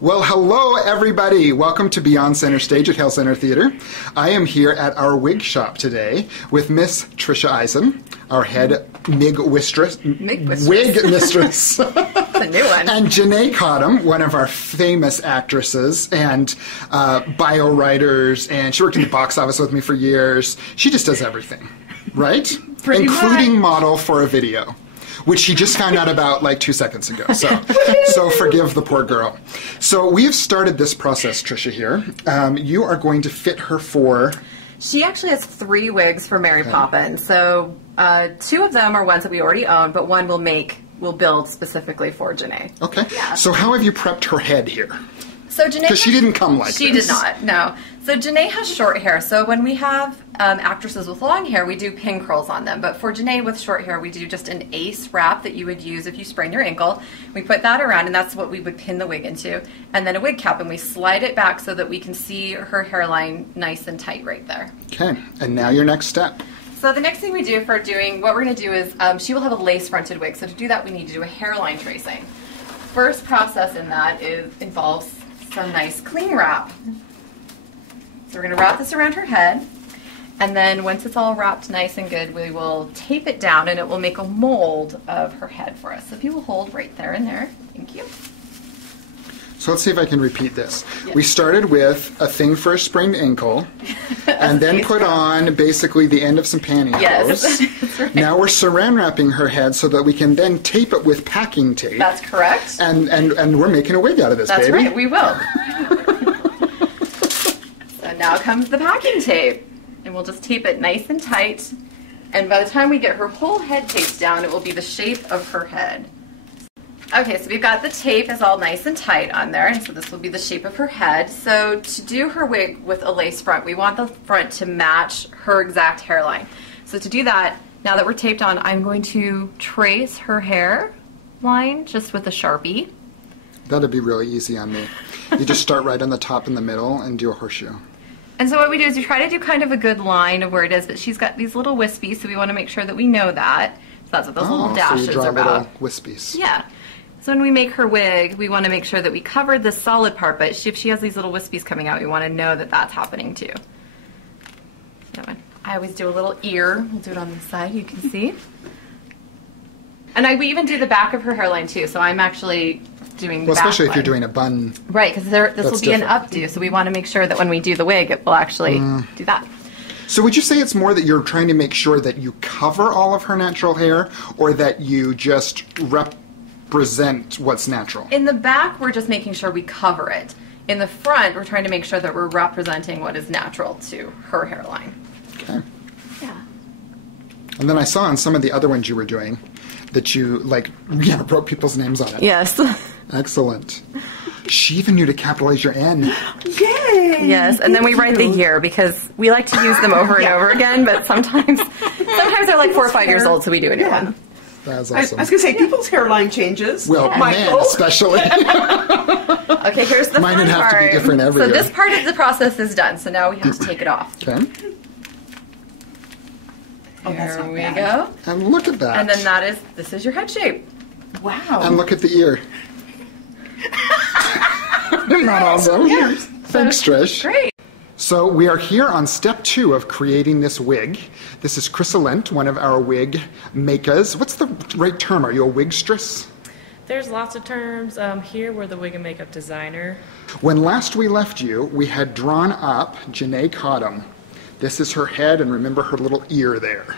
Well, hello, everybody. Welcome to Beyond Center Stage at Hale Center Theater. I am here at our wig shop today with Miss Trisha Eisen, our head wig mistress. It's a new one. And Janae Cottam, one of our famous actresses and bio writers, and she worked in the box office with me for years. She just does everything, right? Including model for a video, which she just found out about like 2 seconds ago. So forgive the poor girl. So we have started this process, Trisha, here. You are going to fit her for... She actually has 3 wigs for Mary Poppins. So 2 of them are ones that we already own, but one we'll build specifically for Janae. Okay. Yeah. So how have you prepped her head here? So Janae... Because she didn't come like this. She did not, no. So Janae has short hair. So when we have actresses with long hair, we do pin curls on them. But for Janae with short hair, we do just an ace wrap that you would use if you sprain your ankle. We put that around, and that's what we would pin the wig into. And then a wig cap, and we slide it back so that we can see her hairline nice and tight right there. Okay, and now your next step. So the next thing we do for doing, what we're going to do is, she will have a lace-fronted wig. So to do that, we need to do a hairline tracing. First process in that involves some nice cling wrap. So we're going to wrap this around her head, and then once it's all wrapped nice and good, we will tape it down, and it will make a mold of her head for us. So if you will hold right there and there. Thank you. So let's see if I can repeat this. Yes. We started with a thing for a sprained ankle, and then put on basically the end of some pantyhose. Yes, that's right. Now we're saran wrapping her head so that we can then tape it with packing tape. That's correct. And we're making a wig out of this, That's baby. right, we will. So now comes the packing tape, and we'll just tape it nice and tight. And by the time we get her whole head taped down, it will be the shape of her head. Okay, so we've got the tape is all nice and tight on there, and so this will be the shape of her head. So to do her wig with a lace front, we want the front to match her exact hairline. So to do that, now that we're taped on, I'm going to trace her hair line just with a Sharpie. That'd be really easy on me. You just start right on the top in the middle and do a horseshoe. And so what we do is we try to do kind of a good line of where it is, but she's got these little wispies, so we want to make sure that we know that. So that's what those little dashes so you draw are about. little wispies. Yeah. So when we make her wig, we want to make sure that we covered the solid part, but if she has these little wispies coming out, we want to know that that's happening too. So I always do a little ear. We'll do it on the side, you can see. And we even do the back of her hairline too, so I'm actually doing the back especially if line. you're doing a bun. Right, because this will be an updo, so we want to make sure that when we do the wig, it will actually do that. So would you say it's more that you're trying to make sure that you cover all of her natural hair, or that you just represent what's natural? In the back, we're just making sure we cover it. In the front, we're trying to make sure that we're representing what is natural to her hairline. Okay. Yeah. And then I saw on some of the other ones you were doing that you, wrote people's names on it. Yes. Excellent. She even knew to capitalize your N. Yay! Yes, and then we write the year because we like to use them over and over again, but sometimes they're like 4 or 5 years old, so we do a new one. That's awesome. I was going to say, people's hairline changes. Well, mine especially. Okay, here's the Mine fun would have part. to be different every So year. this part of the process is done, so now we have to take it off. Okay. Oh, that's There not we bad. go. And look at that. And then this is your head shape. Wow. And look at the ear. Not awesome. Yes. Thanks, Trish. Great. So we are here on step 2 of creating this wig. This is Chrysalent, one of our wig makers. What's the right term? Are you a wigstress? There's lots of terms. Here we're the wig and makeup designer. When last we left you, we had drawn up Janae Cottam. This is her head, and remember her little ear there.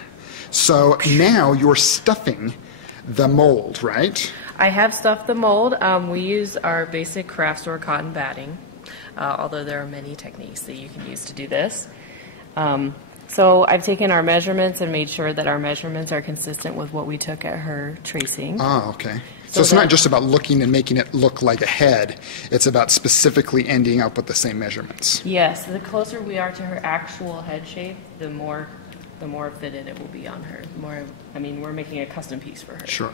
So now you're stuffing the mold, right? I have stuffed the mold. We use our basic craft store cotton batting, although there are many techniques that you can use to do this. So I've taken our measurements and made sure that our measurements are consistent with what we took at her tracing. Oh, okay. So it's not just about looking and making it look like a head. It's about specifically ending up with the same measurements. Yes, the closer we are to her actual head shape, the more fitted it will be on her. We're making a custom piece for her. Sure.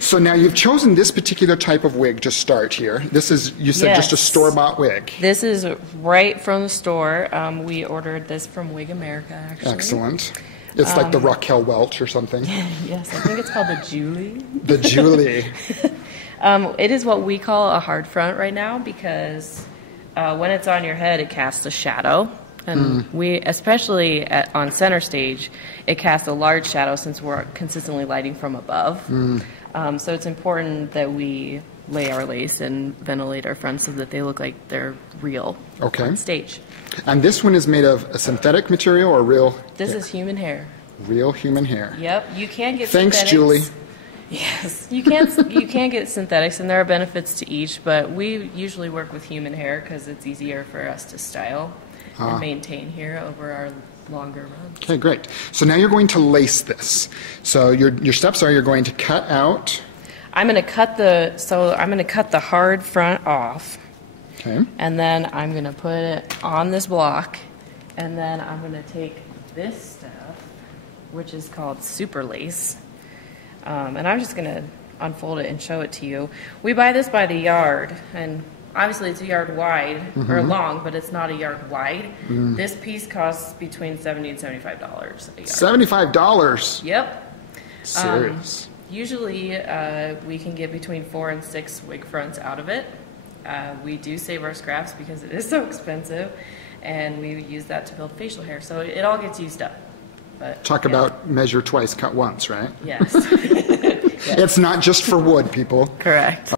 So now you've chosen this particular type of wig to start here. This is, you said, just a store-bought wig. This is right from the store. We ordered this from Wig America, actually. Excellent. It's like the Raquel Welch or something. Yes, I think it's called the Julie. The Julie. It is what we call a hard front right now because when it's on your head, it casts a shadow. And we, especially on center stage, it casts a large shadow since we're consistently lighting from above. So it's important that we lay our lace and ventilate our fronts so that they look like they're real on stage. And this one is made of a synthetic material or real? This is human hair. Real human hair. Yep, you can get Thanks, synthetics. Julie. Yes, you can get synthetics, and there are benefits to each, but we usually work with human hair because it's easier for us to style and maintain here over our longer runs. Okay, great. So now you're going to lace this. So your steps are you're going to cut out. I'm going to cut the hard front off. Okay. And then I'm going to put it on this block, and then I'm going to take this stuff, which is called super lace, and I'm just going to unfold it and show it to you. We buy this by the yard, and obviously it's a yard wide or long, but it's not a yard wide. This piece costs between $70 and $75 a yard. $75? Yep. Serious. Usually we can get between 4 and 6 wig fronts out of it. We do save our scraps because it is so expensive, and we use that to build facial hair, so it all gets used up. But, Talk about measure twice, cut once, right? Yes. It's not just for wood, people. Correct.